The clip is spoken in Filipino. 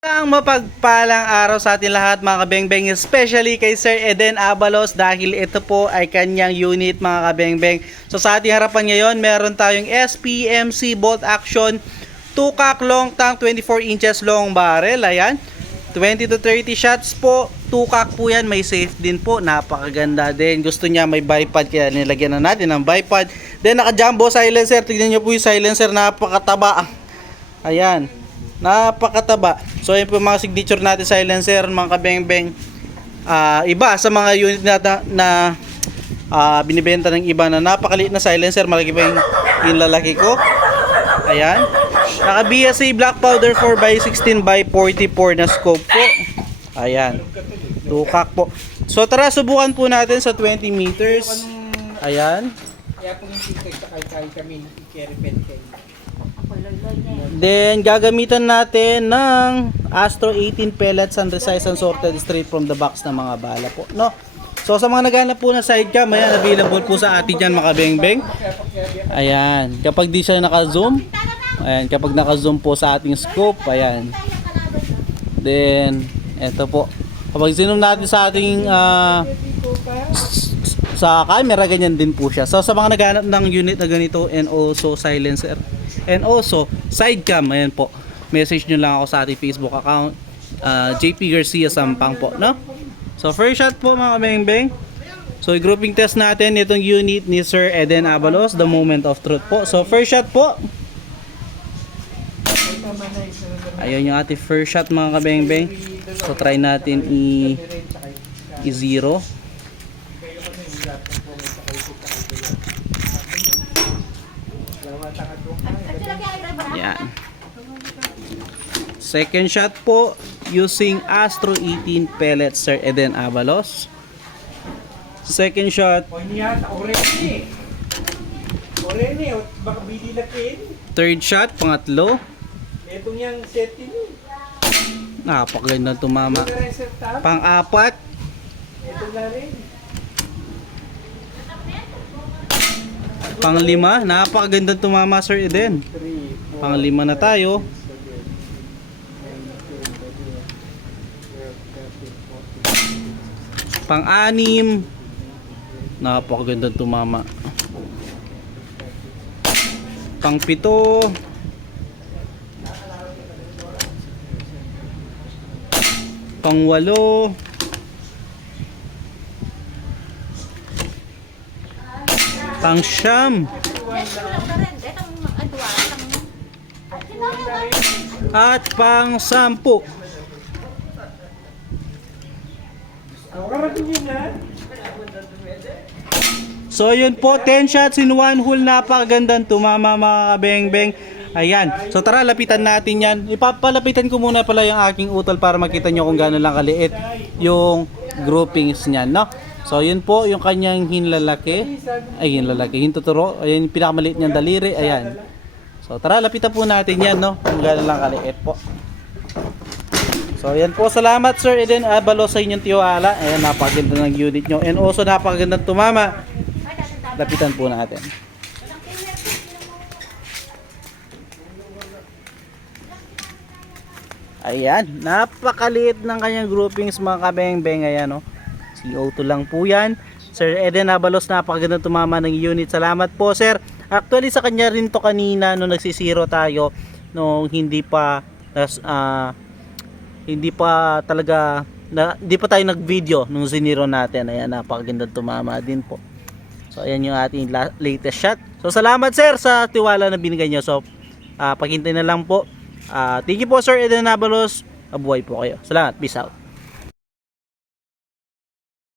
Ang mapagpalang araw sa atin lahat mga kabengbeng, especially kay Sir Eden Abalos dahil ito po ay kanyang unit mga kabengbeng. So sa ating harapan ngayon, meron tayong SPMC bolt action 2-cock long tank 24 inches long barrel. Ayan, 20 to 30 shots po, 2-cock po yan, may safe din po, napakaganda din. Gusto niya may bipod kaya nilagyan na natin ng bipod. Then naka jumbo silencer, tignan niyo po yung silencer, napakataba. Ayan, napakataba. So yun po yung mga signature natin silencer mga kabengbeng. Iba sa mga unit na binibenta ng iba na napakaliit na silencer, malaki pa yung lalaki ko. Ayan, naka BSA black powder 4x16x44 na scope po. Ayan, 2-cock po. So tara, subukan po natin sa 20 meters. Ayan. Kaya kung hindi kayo kami i-carry pen kayo. Then gagamitan natin ng Astro 18 pellets and resized and sorted straight from the box na mga bala po, no? So sa mga naghanap po na side cam, ayan, available po sa atin dyan mga kabengbeng. Ayan, kapag di siya naka-zoom, ayan, kapag naka-zoom po sa ating scope, ayan. Then eto po, kapag zoom natin sa ating sa camera, ganyan din po siya. So sa mga naghanap ng unit na ganito and also silencer and also side cam, ayan po, message nyo lang ako sa ating Facebook account, JP Garcia Sampang po, no? So first shot po mga kabengbeng. So i-grouping test natin itong unit ni Sir Eden Abalos, the moment of truth po. So first shot po, ayun yung ating first shot mga kabengbeng. So try natin i-zero. Yan. Second shot po using Astro 18 pellets, Sir Eden Abalos. Second shot. Baka bili na kin. Third shot, pangatlo. Itong yung setting. Napakaganda tumama. Pang-apat. Ito na rin. Pang-lima, napakaganda tumama Sir Eden. Pang-lima na tayo. Pang-anim, napakaganda tumama. Pang-pito. Pang-walo. Pang-siyam. At pang-sampu. So yun po, 10 shots in one hole, napakagandang tumama mga kabengbeng. Ayan, so tara, lapitan natin yan. Ipapalapitan ko muna pala yung aking utol para makita nyo kung gaano lang kaliit yung groupings nyan, no? So yun po yung kanyang hinlalaki. Ay, hinlalaki, hintuturo. Ayan yung pinakamaliit niyang daliri. Ayan. So tara, lapitan po natin yan, no? Kung gaano lang kaliit po. So yan po, salamat Sir Eden Abalos sa inyong tiwala. Ayan, napakaganda ng unit nyo. And also napakagandang tumama. Lapitan po natin. Ayan, napakaliit ng kanyang groupings mga kabengbeng. Ayan, no? CO2 lang po yan. Sir Eden Abalos, napakaganda tumama ng unit. Salamat po sir. Actually sa kanya rin to kanina nung nagsisiro tayo, nung hindi pa talaga hindi pa tayo nag-video nung ziniro natin. Ayan, napakaganda tumama din po. So ayan yung ating latest shot. So salamat sir sa tiwala na binigay nyo. So paghintay na lang po. Thank you po Sir Eden Abalos. Abuhay po kayo. Salamat. Peace out.